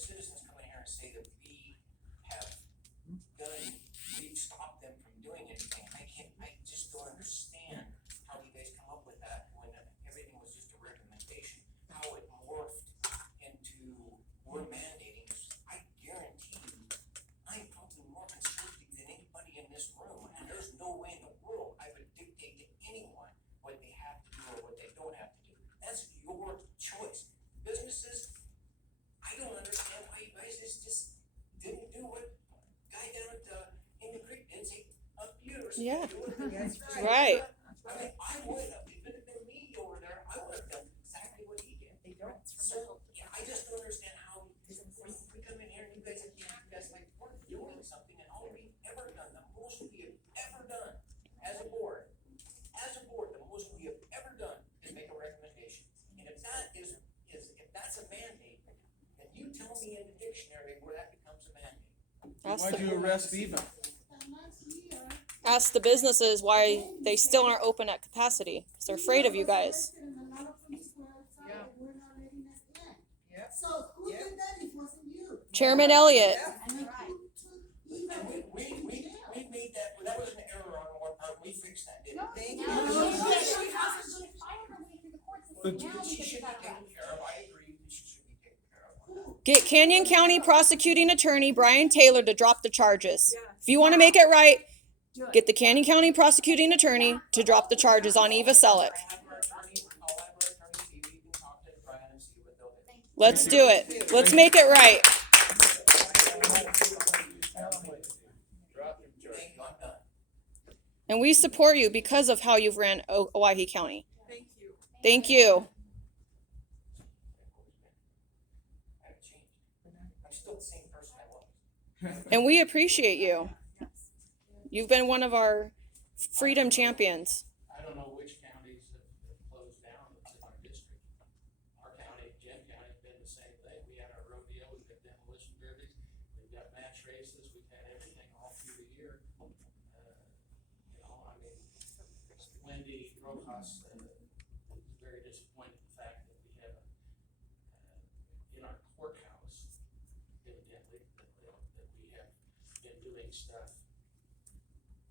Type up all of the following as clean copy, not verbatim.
citizens come in here and say that we've stopped them from doing anything. I just don't understand how you guys come up with that when everything was just a recommendation. How it morphed into we're mandating. I guarantee you, I'm probably more conservative than anybody in this room, and there's no way in the world I would dictate to anyone what they have to do or what they don't have to do. That's your choice. Businesses, I don't understand why you guys just didn't do what guy down at in the creek did. Say up yours. Yeah. That's Right. I mean, I would have. If it had been me over there, I would have done exactly what he did. So yeah, I just don't understand how we come in here and you guys like we're doing something, and all we've ever done, the most we have ever done as a board, the most we have ever done is make a recommendation. And if that is if that's a mandate, then you tell me in the dictionary where that becomes a mandate. Why'd you arrest Eva? Ask the businesses why they still aren't open at capacity, because they're afraid of you guys. So who did that? It wasn't you. Chairman Elliott. We made that was an error on our part. We fixed that, didn't we? She should be taken care of. I agree that she should be taken care of. Get Canyon County Prosecuting Attorney Brian Taylor to drop the charges. If you want to make it right, get the Canyon County Prosecuting Attorney to drop the charges on Eva Selleck. Let's do it. Let's make it right. And we support you because of how you've ran Owyhee County. Thank you. Thank you. I'm still the same person I was. And we appreciate you. You've been one of our freedom champions. I don't know which counties have closed down in our district. Our county, Jen County, has been the same thing. We had our rodeo, we've got demolition derbies, we've got match races, we've had everything all through the year. Wendy Rojas is very disappointed in the fact that we have in our courthouse, evidently, that we have been doing stuff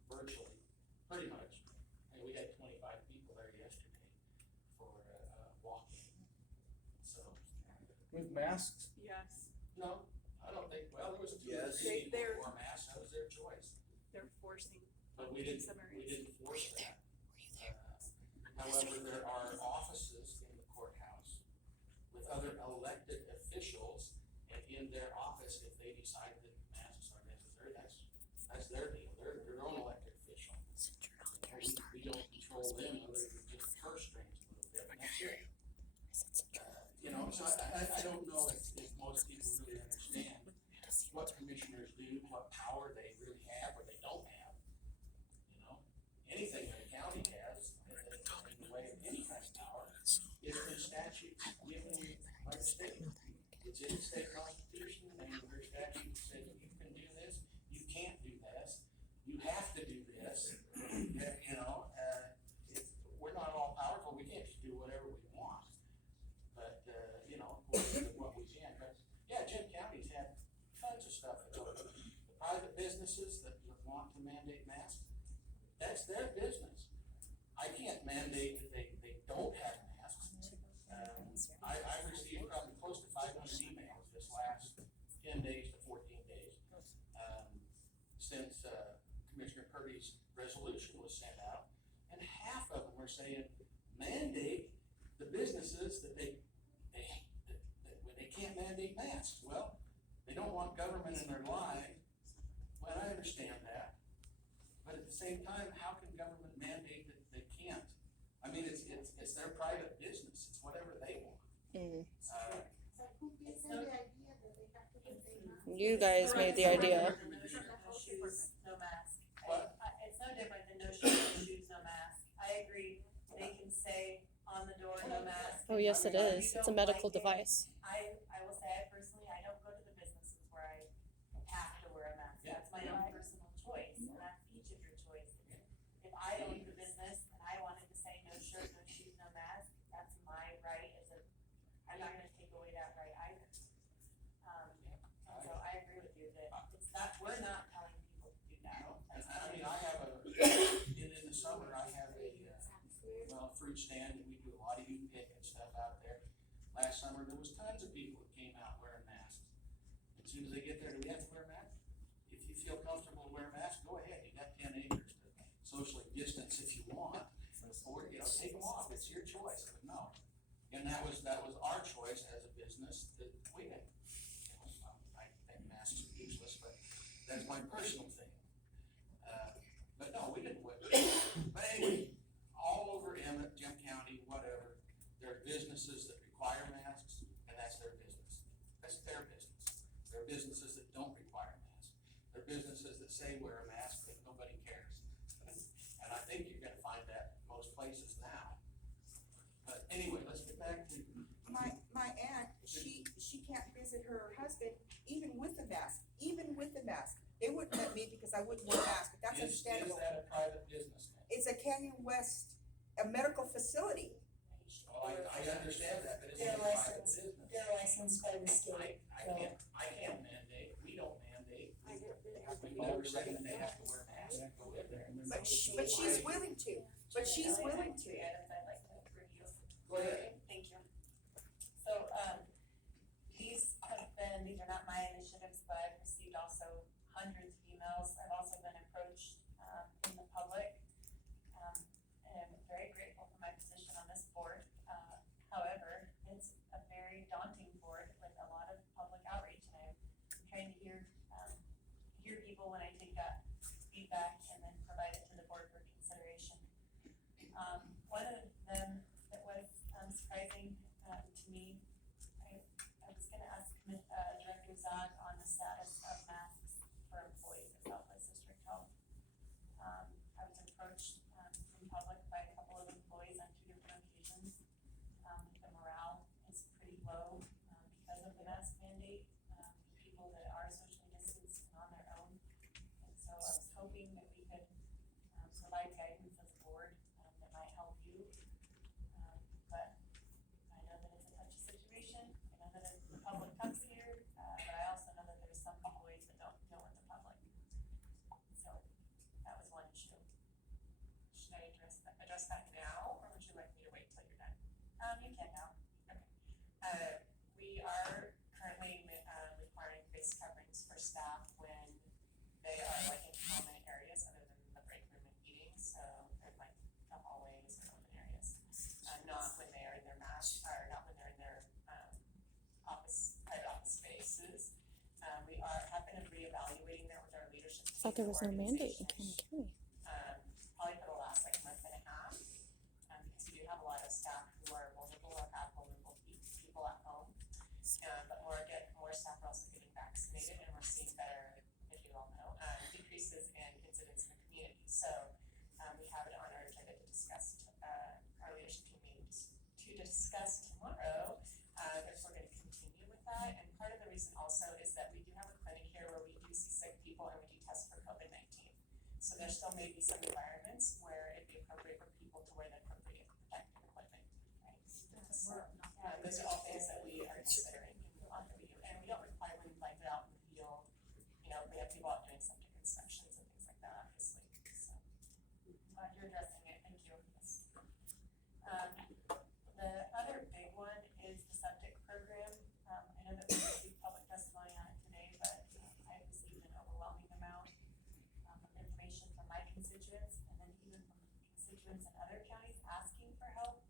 virtually, pretty much. And we had 25 people there yesterday for walking. So. With masks? Yes, No, I don't think, well, there was two or Yes. three people who wore masks, that was their choice. they're forcing. But we didn't force that. However, there are offices in the courthouse with other elected officials, and in their office, if they decide that masks are necessary, that's their deal. They're their own elected official. We don't control them other than just purse strings a little bit. And that's it. So I don't know if most people really understand what commissioners do, what power they really have or they don't have. Anything that a county has in the way of any kind of power is through statutes given by the state. It's in the state constitution, and their statute says you can do this, you can't do this, you have to do this. We're not all powerful, we can't just do whatever we want. But, what we can. But, yeah, Jim County's had tons of stuff. The private businesses that want to mandate masks, that's their business. I can't mandate that they don't have masks. I've received probably close to 500 emails this last 10 days to 14 days since Commissioner Purdy's resolution was sent out, and half of them were saying mandate the businesses that they can't mandate masks. Well, they don't want government in their line. Well, I understand that. But at the same time, how can government mandate that they can't? I mean, it's their private business. It's whatever they want. You guys made the idea. No mask. What? It's no different than no shoes, no shoes, no mask. I agree. They can say on the door, no mask. Oh, yes, it is. It's a medical device. I will say, I don't go to the businesses where I have to wear a mask. That's my own personal choice, and that's each of your choices. If I owned the business and I wanted to say no shirt, no shoes, no mask, that's my right I'm not gonna take away that right either. fruit stand, and we do a lot of youth pick and stuff out there. Last summer, there was tons of people that came out wearing masks. As soon as they get there, do we have to wear masks? If you feel comfortable to wear a mask, go ahead, you got 10 acres to socially distance if you want, or, take them off, it's your choice, but no. And that was our choice as a business, that we didn't, I think masks are useless, but that's my personal thing. But no, we didn't wear. But anyway, all over Emmett, Jim County, whatever, there are businesses that require masks, and that's their business. That's their business. There are businesses that don't require masks. There are businesses that say wear a mask, but nobody cares. And I think you're gonna find that most places now. But anyway, let's get back to. My aunt, she can't visit her husband even with the mask, They wouldn't let me because I wouldn't wear a mask, but that's understandable. Is that a private business then? It's a Canyon West, a medical facility. Well, I understand that, but it's a They're private licensed. business. They're licensed by the state. I can't mandate, we don't mandate. We've never said that they have to wear masks, go in there. But she's willing to, Three items I'd like to review. Go ahead. Thank you. So, these are not my initiatives, but I've received also hundreds of emails. I've also been approached, in the public. And I'm very grateful for my position on this board. However, it's a very daunting board with a lot of public outreach, and I'm trying to hear people when I take that feedback and then provide it to the board for consideration. One of them that was surprising to me, I was gonna ask Director Zog on the status of masks for employees at Southwest District Health. I was approached in public by a couple of employees on 2 different occasions. The morale is pretty low because of the mask mandate. People that are socially distanced and on their own. And so I was hoping that we could provide guidance as a board that might help you. But I know that it's a touchy situation. I know that the public comes here, but I also know that there's some employees that don't deal with the public. So that was one issue. Should I address that now, or would you like me to wait till you're done? You can now. We are currently requiring face coverings for staff when they are like in common areas other than the break room and eating, so in like the hallways or open areas. Not when they are in their mask, or not when they're in their private office spaces. We have been reevaluating that with our leadership team. Thought there was no mandate in organization. Canyon County. Probably for the last like month and a half, because we do have a lot of staff who are vulnerable or have vulnerable people at home. But more staff are also getting vaccinated, and we're seeing better, as you all know, decreases in incidents in the community. So we have it on our agenda to discuss, our leadership team meetings to discuss tomorrow, if we're gonna continue with that. And part of the reason also is that we do have a clinic here where we do see sick people and we do test for COVID-19. So there still may be some environments where it'd be appropriate for people to wear the appropriate protective equipment, right? So, those are all things that we are considering on the review, and we don't require them like out in the field. We have people out doing septic inspections and things like that, obviously, so. Glad you're addressing it, thank you. The other big one is the septic program. I know that we received public testimony on it today, but I received an overwhelming amount of information from my constituents, and then even from constituents in other counties asking for help.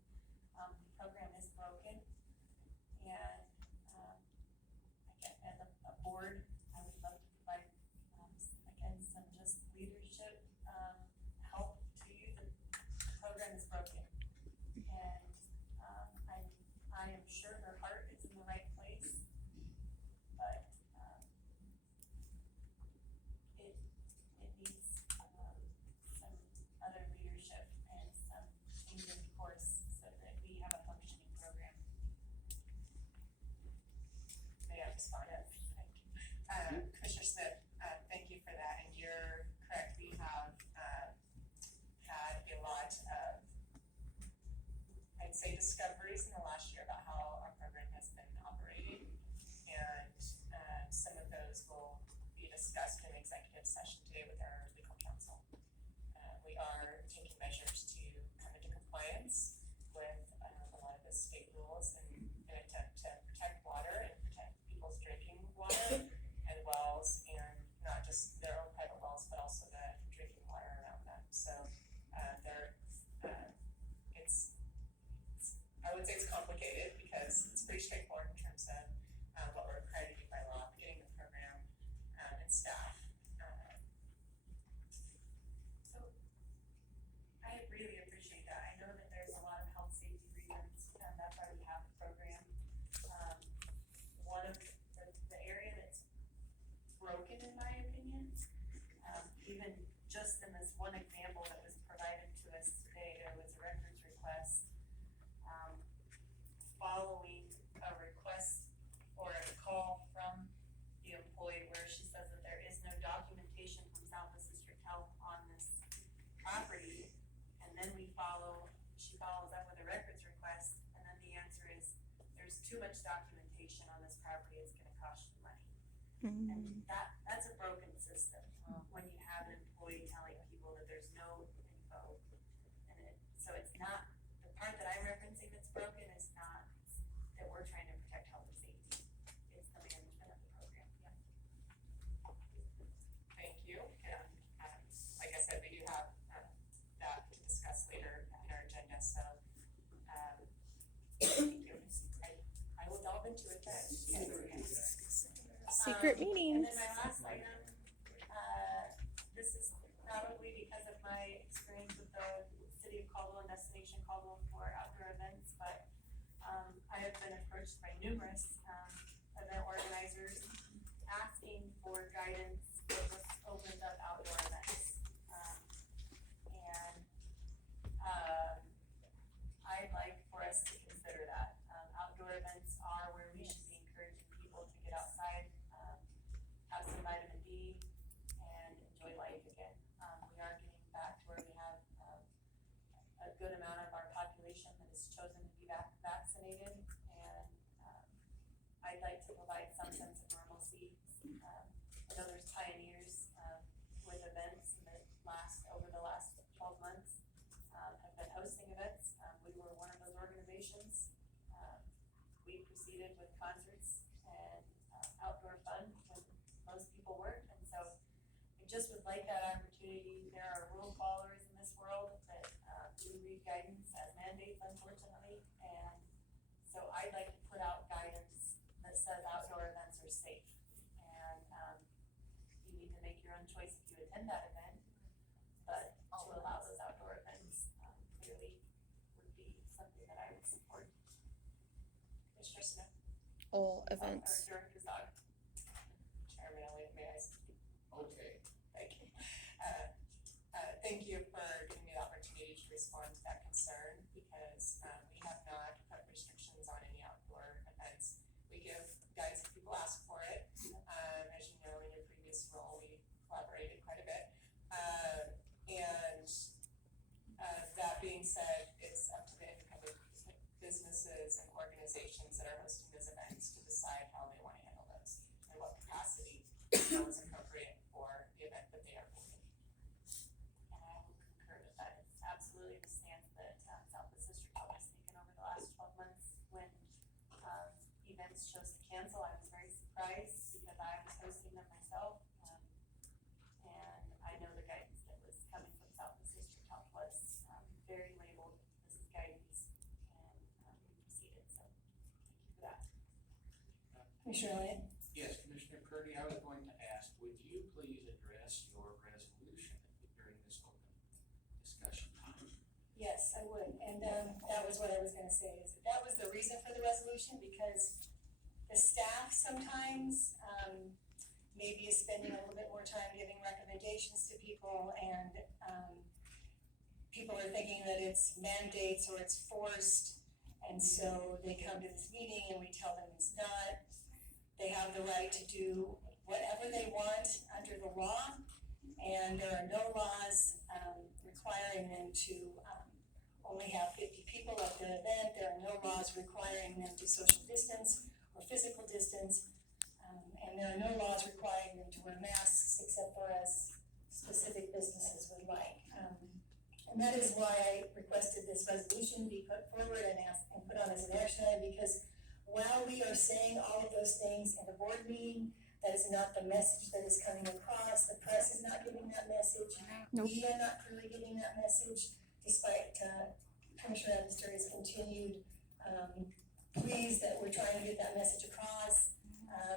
The program is broken, and again, as a board, I would love to provide, again, some just leadership help to you. The program is broken, and I am sure her heart is in the right place, but it needs some other leadership and some change in course just in this one example that was provided to us today, there was a records request, following a request or a call from the employee where she says that there is no documentation from Southwest District Health on this property. And then she follows up with a records request, and then the answer is, there's too much documentation on this property, it's gonna cost you money. And that's a broken system, when you have an employee telling people that there's no info. So it's not, the part that I'm referencing that's broken is not that we're trying to protect health and safety, it's the management of the program, yeah. Thank you, and, like I said, we do have, that to discuss later in our agenda, so, thank you. I will delve into it then. Secret meetings. And then my last item, this is probably because of my experience with the city of Caldwell and Destination Caldwell for outdoor events, but I have been approached by numerous event organizers asking for guidance that was opened up outdoor events. I'd like for us to consider that. Outdoor events are where we should be encouraging people to get outside, have some vitamin D, and enjoy life again. We are getting back to where we have a good amount of our population that has chosen to be vaccinated, and I'd like to provide some sense of normalcy. I know there's pioneers with events in over the last 12 months, have been hosting events. We were one of those organizations. We proceeded with concerts and outdoor fun when most people weren't, and so I just would like that opportunity. There are rule followers in this world that do read guidance as mandates, unfortunately, and so I'd like to put out guidance that says outdoor events are safe, and you need to make your own choice if you attend that event, but to allow those outdoor events clearly would be something that I would support. Commissioner Smith? All Or events. Director Zog? Chairman Elliott, may I speak? Okay. Thank you. Thank you for giving me the opportunity to respond to that concern, because we have not put restrictions on any outdoor events. We give guidance if people ask for it. As you know, in your previous role, we collaborated quite a bit. That being said, it's up to the independent businesses and organizations that are hosting those events to decide how they want to handle those and what capacity is appropriate for the event that they are holding. And I will concur with that. It's absolutely the stance that Southwest District Health has taken over the last 12 months. When events chose to cancel, I was very surprised because I was hosting them myself. And I know the guidance that was coming from Southwest District Health was very labeled, this is guidance, and we proceeded, so thank you for that. Commissioner Elliott? Yes, Commissioner Curdy, I was going to ask, would you please address your resolution during this open discussion time? Yes, I would, and that was what I was gonna say, is that was the reason for the resolution, because the staff sometimes, maybe is spending a little bit more time giving recommendations to people, and, people are thinking that it's mandates or it's forced, and so they come to this meeting and we tell them it's not. They have the right to do whatever they want under the law, and there are no laws, requiring them to, only have 50 people at the event. There are no laws requiring them to social distance or physical distance, and there are no laws requiring them to wear masks except for as specific businesses would like. And that is why I requested this resolution be put forward and put on as an action item, because while we are saying all of those things in a board meeting, that is not the message that is coming across. The press is not giving that message. Nope. We are not clearly giving that message, despite Commissioner Evanster's continued pleas that we're trying to get that message across.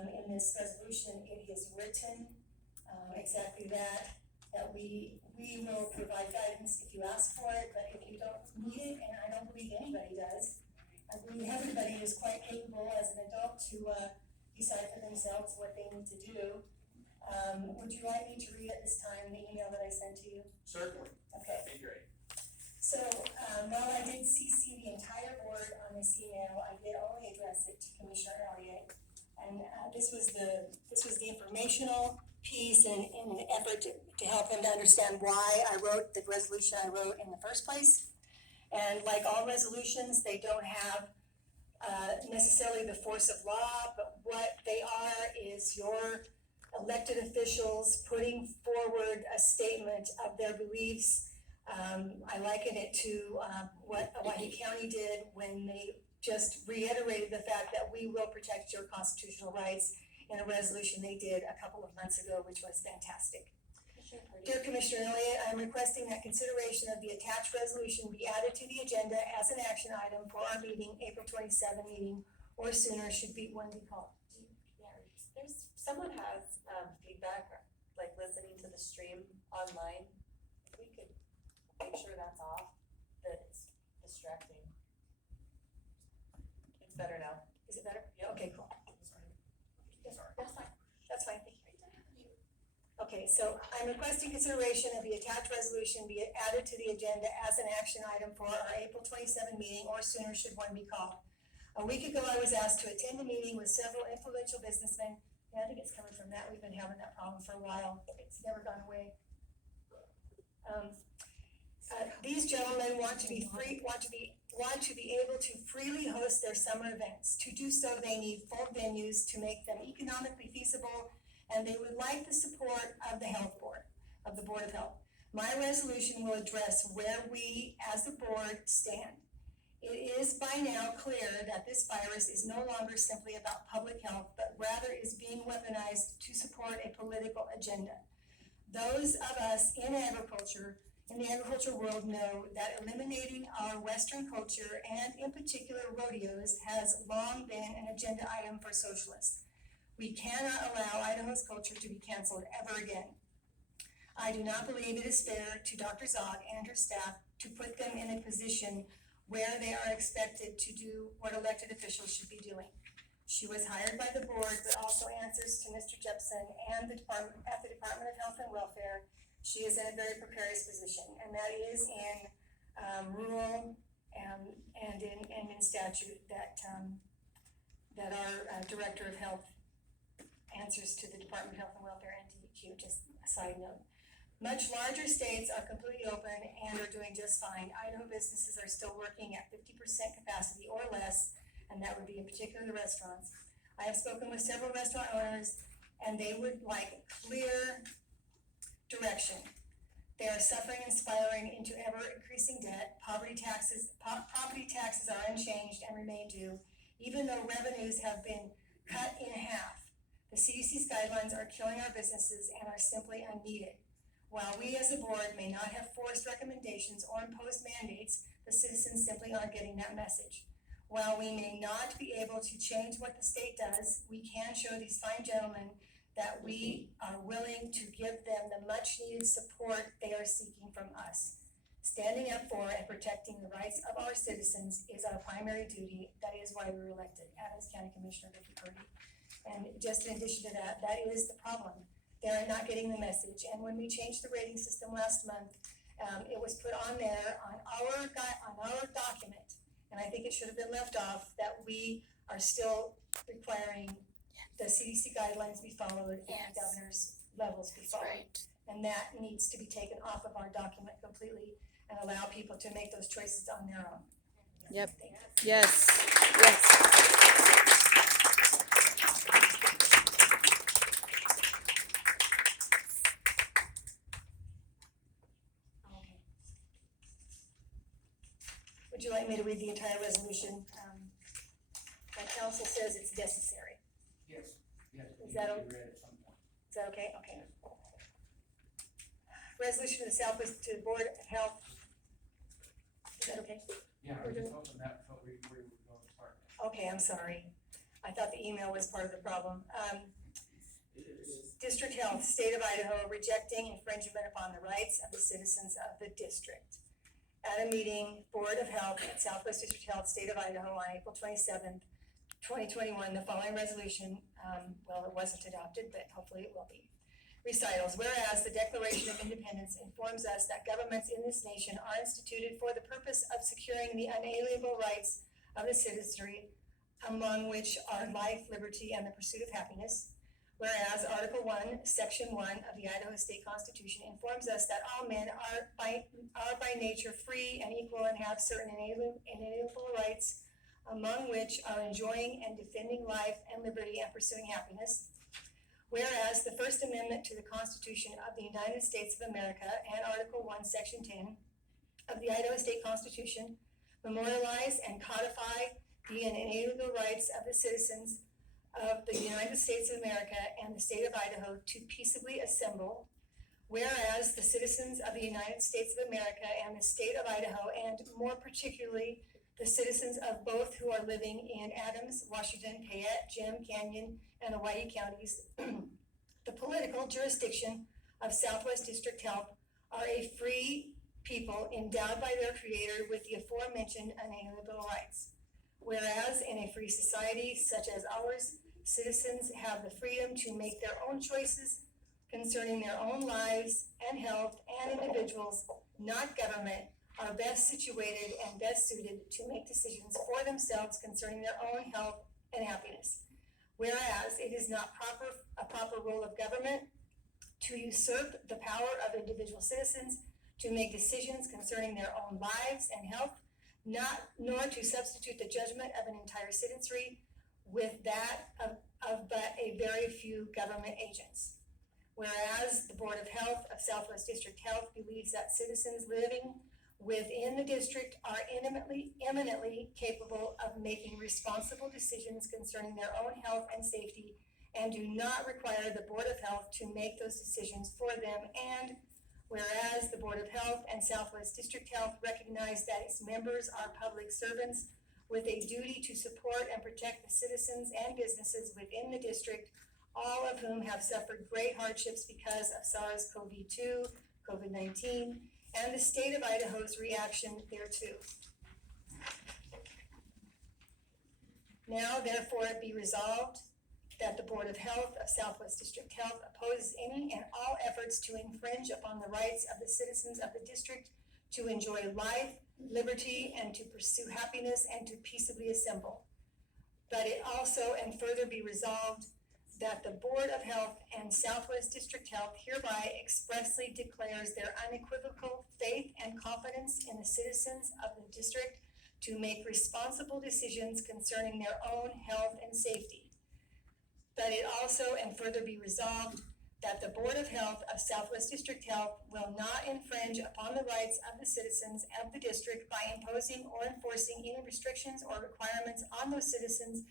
In this resolution, it is written exactly that we will provide guidance if you ask for it, but if you don't need it, and I don't believe anybody does, I believe everybody is quite capable as an adult to decide for themselves what they need to do. Would you like me to read at this time the email that I sent to you? Certainly, Okay. that'd be great. So, while I did CC the entire board on this email, I did only address it to Commissioner Elliott. And, this was the informational piece in an effort to help him to understand why I wrote the resolution I wrote in the first place. And like all resolutions, they don't have, necessarily the force of law, but what they are is your elected officials putting forward a statement of their beliefs. I liken it to what Owyhee County did when they just reiterated the fact that we will protect your constitutional rights in a resolution they did a couple of months ago, which was fantastic. Dear Commissioner Elliott, I am requesting that consideration of the attached resolution be added to the agenda as an action item for our meeting, April 27 meeting, or sooner should be when we call. There's, someone has, feedback, like listening to the stream online, we could make sure that's off, that it's distracting. It's better now. Is it better? Yep. Okay, cool. Sorry. That's fine, that's fine, thank you. Okay, so I'm requesting consideration of the attached resolution be added to the agenda as an action item for our April 27 meeting, or sooner should one be called. A week ago, I was asked to attend a meeting with several influential businessmen. Yeah, I think it's coming from that, we've been having that problem for a while, it's never gone away. These gentlemen want to be able to freely host their summer events. To do so, they need full venues to make them economically feasible, and they would like the support of the health board, of the Board of Health. My resolution will address where we, as the board, stand. It is by now clear that this virus is no longer simply about public health, but rather is being weaponized to support a political agenda. Those of us in the agriculture world know that eliminating our Western culture, and in particular rodeos, has long been an agenda item for socialists. We cannot allow Idaho's culture to be canceled ever again. I do not believe it is fair to Dr. Zog and her staff to put them in a position where they are expected to do what elected officials should be doing. She was hired by the board, but also answers to Mr. Jepson and the Department of Health and Welfare. She is in a very precarious position, and that is in rule and in statute that our Director of Health answers to the Department of Health and Welfare and DEQ, just a side note. Much larger states are completely open and are doing just fine. Idaho businesses are still working at 50% capacity or less, and that would be in particular the restaurants. I have spoken with several restaurant owners, and they would like clear direction. They are suffering and spiraling into ever increasing debt. Property taxes are unchanged and remain due, even though revenues have been cut in half. The CDC's guidelines are killing our businesses and are simply unneeded. While we as a board may not have forced recommendations or imposed mandates, the citizens simply aren't getting that message. While we may not be able to change what the state does, we can show these fine gentlemen that we are willing to give them the much needed support they are seeking from us. Standing up for and protecting the rights of our citizens is our primary duty. That is why we were elected, Adams County Commissioner Vicki Purdy. And just in addition to that, that is the problem. They are not getting the message. And when we changed the rating system last month, it was put on there on our document, and I think it should have been left off, that we are still requiring the CDC guidelines be followed and the governor's levels be followed. And that needs to be taken off of our document completely and allow people to make those choices on their own. Yep. Yes. Okay. Would you like me to read the entire resolution? My counsel says it's necessary. Yes, yes. Is that you read at some point. Is that okay? Okay. Resolution of the Southwest to the Board of Health. Is that okay? Yeah, I was just hoping that felt where you were going to start. Okay, I'm sorry. I thought the email was part of the problem. District Health, State of Idaho, rejecting infringement upon the rights of the citizens of the district. At a meeting, Board of Health at Southwest District Health, State of Idaho on April 27th, 2021, the following resolution, well, it wasn't adopted, but hopefully it will be. recitals, whereas the Declaration of Independence informs us that governments in this nation are instituted for the purpose of securing the unalienable rights of the citizenry, among which are life, liberty, and the pursuit of happiness. Whereas Article 1, Section 1 of the Idaho State Constitution informs us that all men are by nature free and equal and have certain inalienable rights, among which are enjoying and defending life and liberty and pursuing happiness. Whereas the First Amendment to the Constitution of the United States of America and Article 1, Section 10 of the Idaho State Constitution memorialize and codify the inalienable rights of the citizens of the United States of America and the state of Idaho to peaceably assemble. Whereas the citizens of the United States of America and the state of Idaho, and more particularly the citizens of both who are living in Adams, Washington, Payette, Jim, Canyon, and Hawaii counties, the political jurisdiction of Southwest District Health, are a free people endowed by their creator with the aforementioned unalienable rights. Whereas in a free society such as ours, citizens have the freedom to make their own choices concerning their own lives and health, and individuals, not government, are best situated and best suited to make decisions for themselves concerning their own health and happiness. Whereas it is not a proper role of government to usurp the power of individual citizens to make decisions concerning their own lives and health, nor to substitute the judgment of an entire citizenry with that of but a very few government agents. Whereas the Board of Health of Southwest District Health believes that citizens living within the district are eminently capable of making responsible decisions concerning their own health and safety, and do not require the Board of Health to make those decisions for them. And whereas the Board of Health and Southwest District Health recognize that its members are public servants with a duty to support and protect the citizens and businesses within the district, all of whom have suffered great hardships because of SARS-CoV-2, COVID-19, and the state of Idaho's reaction thereto. Now, therefore, it be resolved that the Board of Health of Southwest District Health opposes any and all efforts to infringe upon the rights of the citizens of the district to enjoy life, liberty, and to pursue happiness, and to peaceably assemble. But it also and further be resolved that the Board of Health and Southwest District Health hereby expressly declares their unequivocal faith and confidence in the citizens of the district to make responsible decisions concerning their own health and safety. But it also and further be resolved that the Board of Health of Southwest District Health will not infringe upon the rights of the citizens of the district by imposing or enforcing any restrictions or requirements on those citizens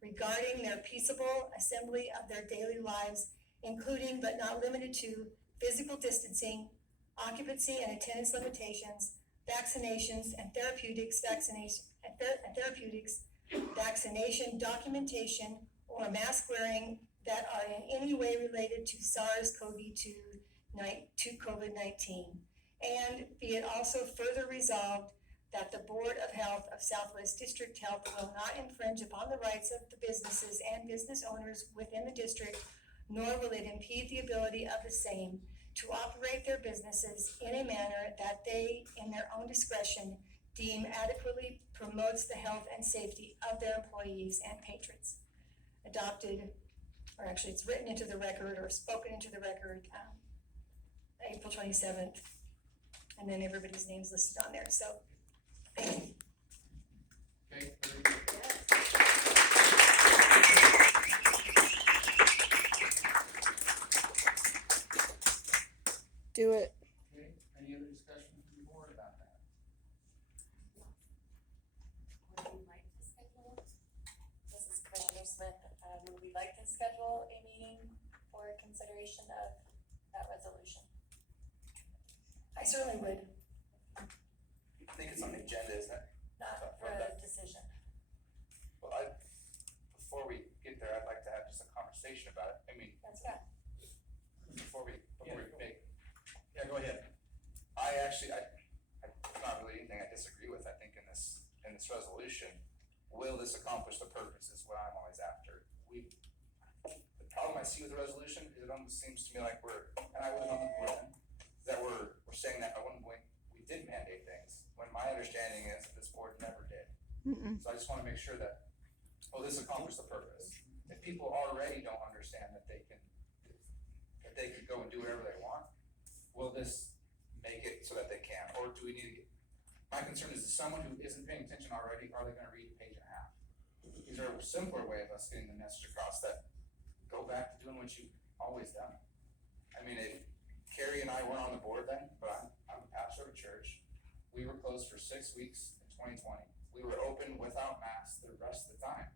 regarding their peaceable assembly of their daily lives, including but not limited to physical distancing, occupancy and attendance limitations, vaccinations and therapeutics, vaccination documentation, or mask wearing that are in any way related to SARS-CoV-2 to COVID-19. And be it also further resolved that the Board of Health of Southwest District Health will not infringe upon the rights of the businesses and business owners within the district, nor will it impede the ability of the same to operate their businesses in a manner that they, in their own discretion, deem adequately promotes the health and safety of their employees and patrons. Adopted, or actually it's written into the record or spoken into the record, April 27th, and then everybody's name's listed on there, so. Thank you. Okay, very good. Do it. Okay, any other discussion from the board about that? Would we like to schedule, this is Commissioner Smith, would we like to schedule a meeting for consideration of that resolution? I certainly would. I think it's on the agenda, isn't it? Not for a decision. Well, before we get there, I'd like to have just a conversation about it. I mean, That's fine. before we make, Yeah, go ahead. I not really anything I disagree with, I think, in this resolution. Will this accomplish the purpose is what I'm always after. The problem I see with the resolution is it almost seems to me like and I wasn't on the board then, that we're saying that at one point we did mandate things, when my understanding is that this board never did. So I just wanna make sure that, this accomplished the purpose. If people already don't understand that they can go and do whatever they want, will this make it so that they can, or do we need to get, my concern is someone who isn't paying attention already, are they gonna read a page and a half? These are a simpler way of us getting the message across that go back to doing what you've always done. I mean, Carrie and I weren't on the board then, but I'm a pastor of a church. We were closed for 6 weeks in 2020. We were open without masks the rest of the time.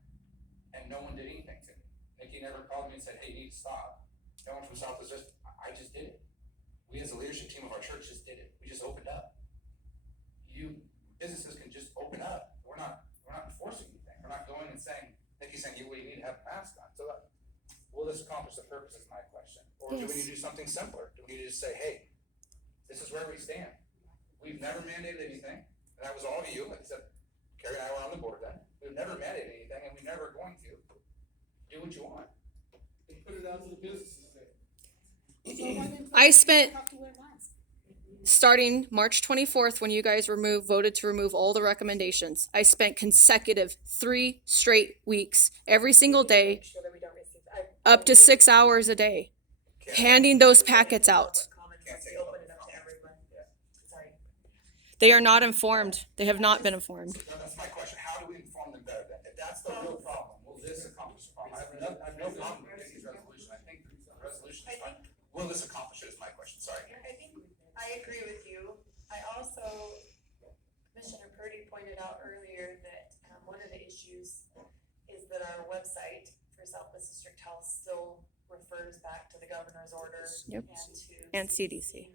And no one did anything to me. Nikki never called me and said, hey, you need to stop. No one from South was I just did it. We as a leadership team of our church just did it. We just opened up. You businesses can just open up. We're not enforcing anything. We're not going and saying, Nikki's saying you need to have a mask on. So will this accomplish the purpose is my question. Or do we need to do something simpler? Do we need to just say, hey, this is where we stand. We've never mandated anything. And that was all of you. Like I said, Carrie and I were on the board then. We've never mandated anything and we're never going to. Do what you want. And put it out to the businesses then. I spent, starting March 24th, when you guys voted to remove all the recommendations, I spent consecutive 3 straight weeks, every single day, Make sure that we don't receive, up to 6 hours a day, handing those packets out. comments, let's open it up to everyone. Sorry. They are not informed. They have not been informed. No, that's my question. How do we inform them better then? If that's the real problem, will this accomplish the problem? I have no problem with Nikki's resolution. I think the resolution is fine. Will this accomplish it is my question. Sorry. I think, I agree with you. I also, Commissioner Purdy pointed out earlier that, one of the issues is that our website for Southwest District Health still refers back to the governor's order Yep. and to CDC.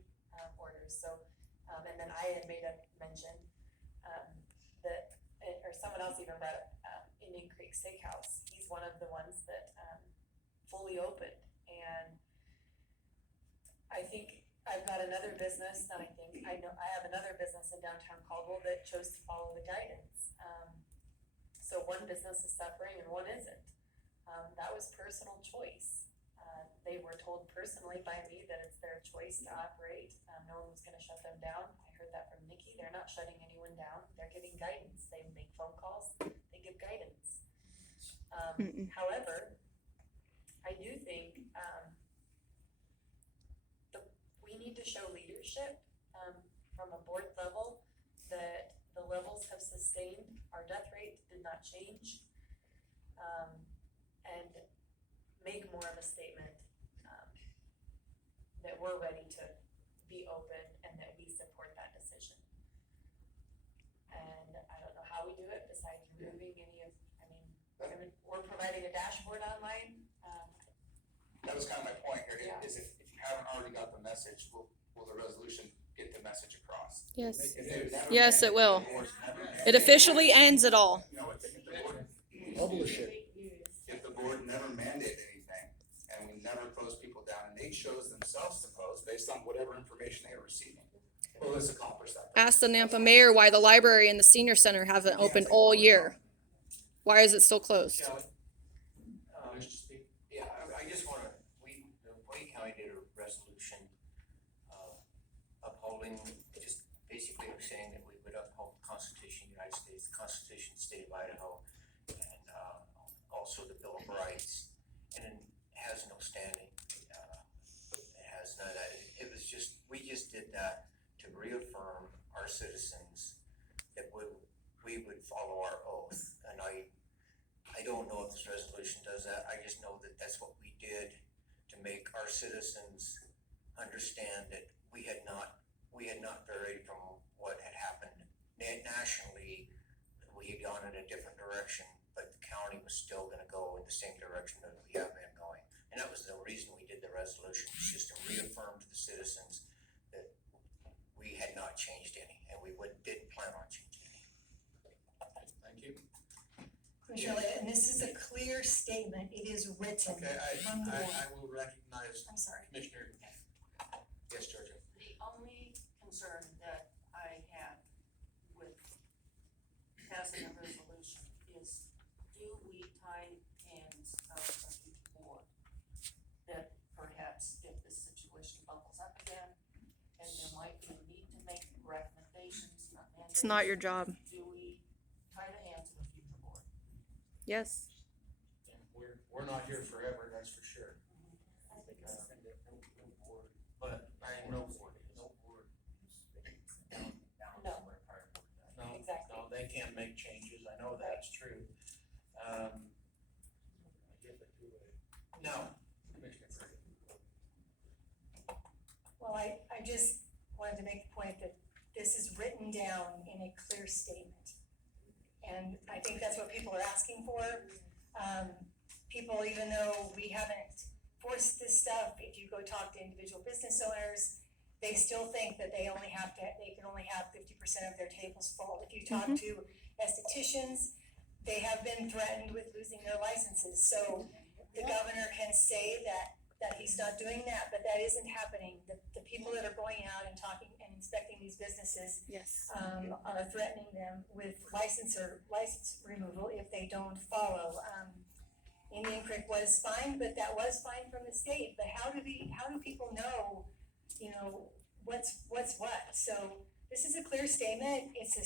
Orders, so, and then I had made a mention, that, or someone else even brought up, Indian Creek Steakhouse. He's one of the ones that, fully opened, and I think I've got another business, not I think, I know, I have another business in downtown Caldwell that chose to follow the guidance. So one business is suffering and one isn't. That was personal choice. They were told personally by me that it's their choice to operate. No one was gonna shut them down. I heard that from Nikki. They're not shutting anyone down. They're giving guidance. They make phone calls, they give guidance. However, I do think, we need to show leadership, from a board level, that the levels have sustained, our death rate did not change. And make more of a statement, that we're ready to be open and that we support that decision. And I don't know how we do it besides removing any of, we're providing a dashboard online. That was kind of my point here, Yeah. is if you haven't already got the message, will the resolution get the message across? Yes. If they've never Yes, it mandated, will. the board's never It mandated, officially ends it all. you know, if the board, Publish it. if the board never mandated anything, and we never closed people down, and they chose themselves to close based on whatever information they were receiving, will this accomplish that? Ask the Nampa mayor why the library and the senior center haven't opened all year. Why is it still closed? Kelly? Wish to speak? Yeah, I just wanna, Wayne County did a resolution, upholding, just basically saying that we would uphold the Constitution of the United States, the Constitution of the State of Idaho, and, also the Bill of Rights, and it has no standing, it has none of that, it was just, we just did that to reaffirm our citizens that we would follow our oath, and I don't know if this resolution does that, I just know that that's what we did to make our citizens understand that we had not varied from what had happened nationally. We had gone in a different direction, but the county was still gonna go in the same direction that we have been going. And that was the reason we did the resolution, was just to reaffirm to the citizens that we had not changed any, and we didn't plan on changing any. Thank you. Michelle, and this is a clear statement, it is written Okay, from the board. I will recognize I'm sorry. Commissioner. Yes, Georgia. The only concern that I have with passing a resolution is, do we tie hands of each board? It's not your job. Do we tie the hands of the future board? Yes. And we're not here forever, that's for sure. But I know board is. No, No, exactly. no, they can't make changes, I know that's true. No, Commissioner Purdy. Well, I just wanted to make the point that this is written down in a clear statement. And I think that's what people are asking for. People, even though we haven't forced this stuff, if you go talk to individual business owners, they still think that they can only have 50% of their tables full. If you talk to estheticians, they have been threatened with losing their licenses. So the governor can say that he's not doing that, but that isn't happening. The people that are going out and talking and inspecting these businesses Yes. are threatening them with license removal if they don't follow. Indian Creek was fined, but that was fined from the state. But how do people know, what's what? So this is a clear statement. It's a